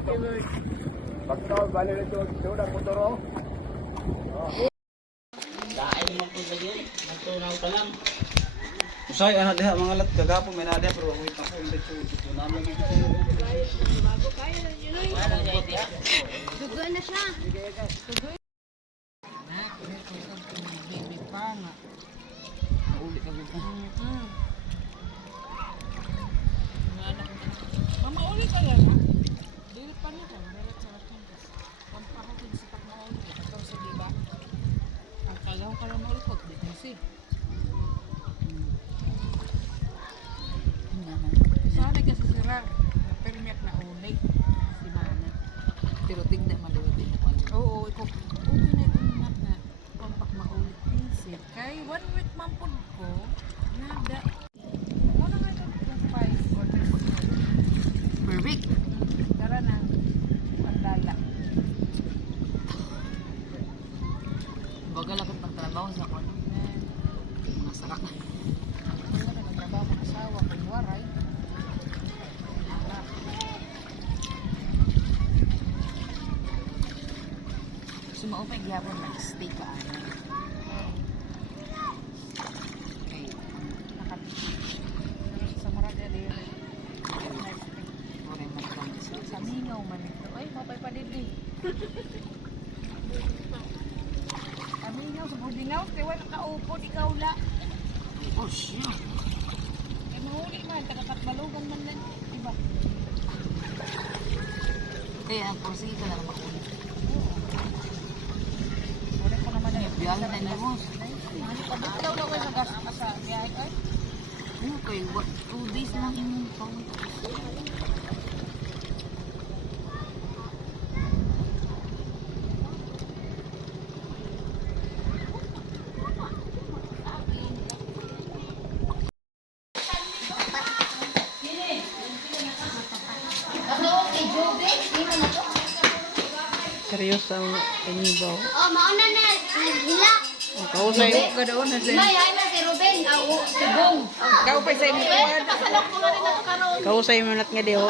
Pagkaw, bali na ito. Ito ang motor, oh. Dahil mo po ba yun? Natunaw ka lang. Usay, anak diha, mga lat, kagapon, may nadiha, pero wait ako, hindi ito namin ito. Dugo na siya. Mama uli ka lang ha? Dili pa niya ka, meron sa akin. Pampakutin sa tak na uli. Ito sa diba? Ang kalaw ka lang maulikot, di kasi. Sana kasi si Rar, permit na uli. Si Mana. Pero tignan maliwag din ako. Oo, ikaw. Uli na itong map na pampak maulit. Pinsip. Kay 1 week mampod ko, nada. Ano nga itong 5 or 6 Per week. Tara na. Pagdala. Bagal ako pagtrabaho sa kwarto. Mga sarak. Ano na nagtrabaho ng asawa kung waray. Sumaupay gyapon nag-stay ka. Okay. Sa Marada rin. Ore man kami Sa Mingaw man ito. Ay, mapay pa din eh. Sa Mingaw, sa Budingaw, kaya wala kaupod, ikaw la. Oh, shit. Eh, mahuli man, taga-katbalugan man lang. Diba? Kaya ang porsi ka lang makulit. Wala ko naman na. Biyahe na ni Boss. Pabitaw na ko sa gas sa biyahe ko eh. Okay, 2 days lang yung phone. Seryoso ang inibaw. Oh, mauna na. Hila. Kausay ko doon na siya. May ay na si Ruben. Si Bong. Kaupay sa imo. Pasalok ko na rin ako karon. Kausay mo nat nga diho.